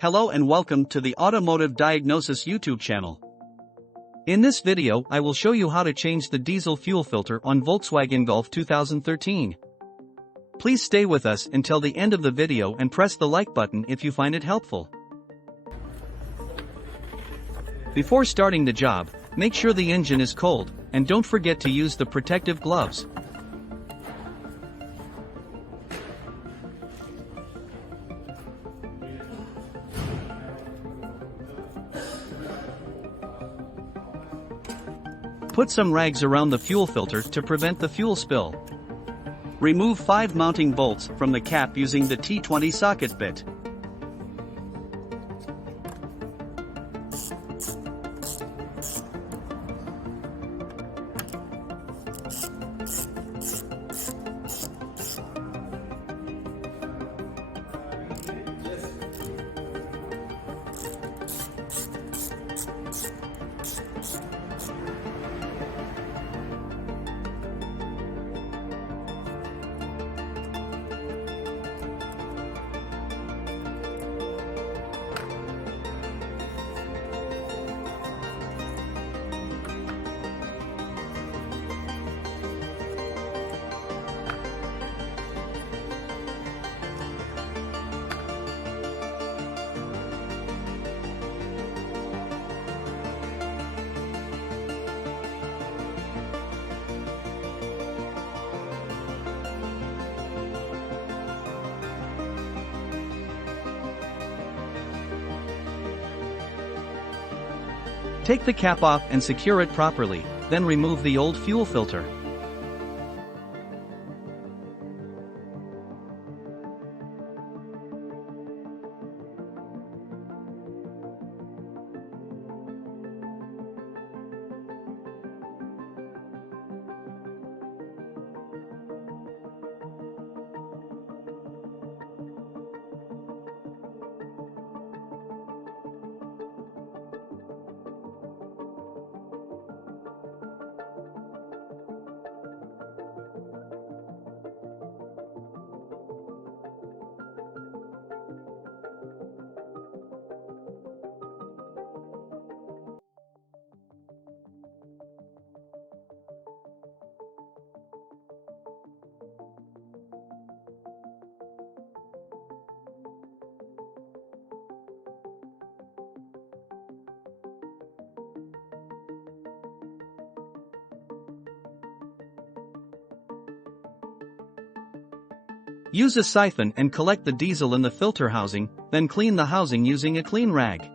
Hello and welcome to the Automotive Diagnosis YouTube channel. In this video I will show you how to change the diesel fuel filter on Volkswagen Golf 2013. Please stay with us until the end of the video and press the like button if you find it helpful. Before starting the job, make sure the engine is cold, and don't forget to use the protective gloves. Put some rags around the fuel filter to prevent the fuel spill. Remove 5 mounting bolts from the cap using the T20 socket bit. Take the cap off and secure it properly, then remove the old fuel filter. Use a siphon and collect the diesel in the filter housing, then clean the housing using a clean rag.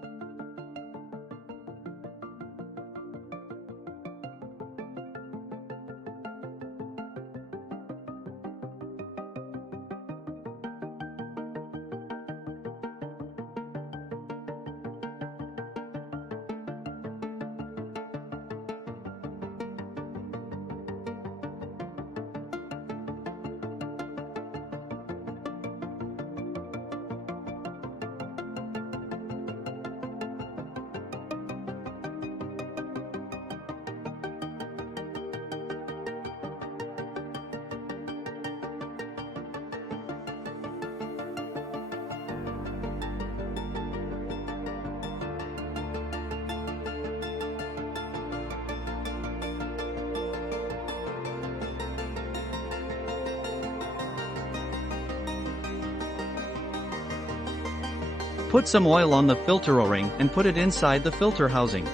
Put some oil on the filter O-ring and put it inside the filter housing.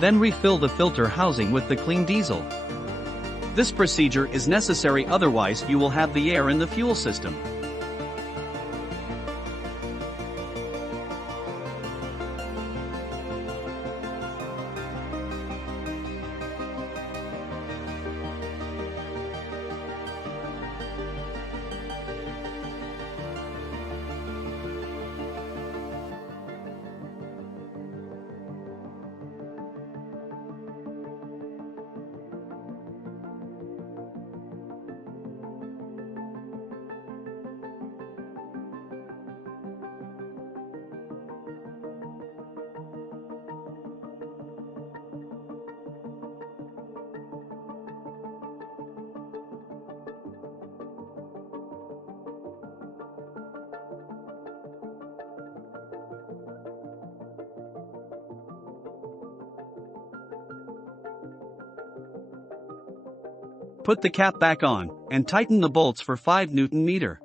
Then refill the filter housing with the clean diesel. This procedure is necessary, otherwise you will have the air in the fuel system. Put the cap back on, and tighten the bolts for 5 Nm.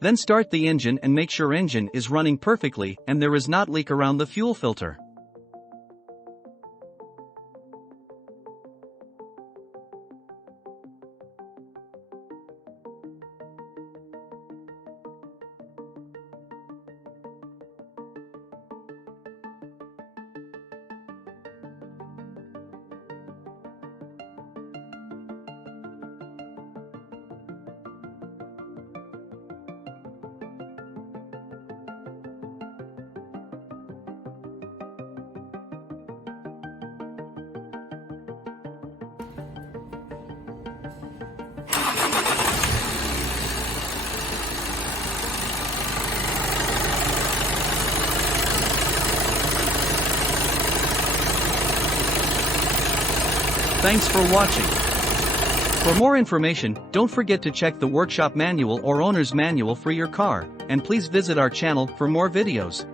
Then start the engine and make sure engine is running perfectly and there is not leak around the fuel filter. Thanks for watching. For more information, don't forget to check the workshop manual or owner's manual for your car, and please visit our channel for more videos.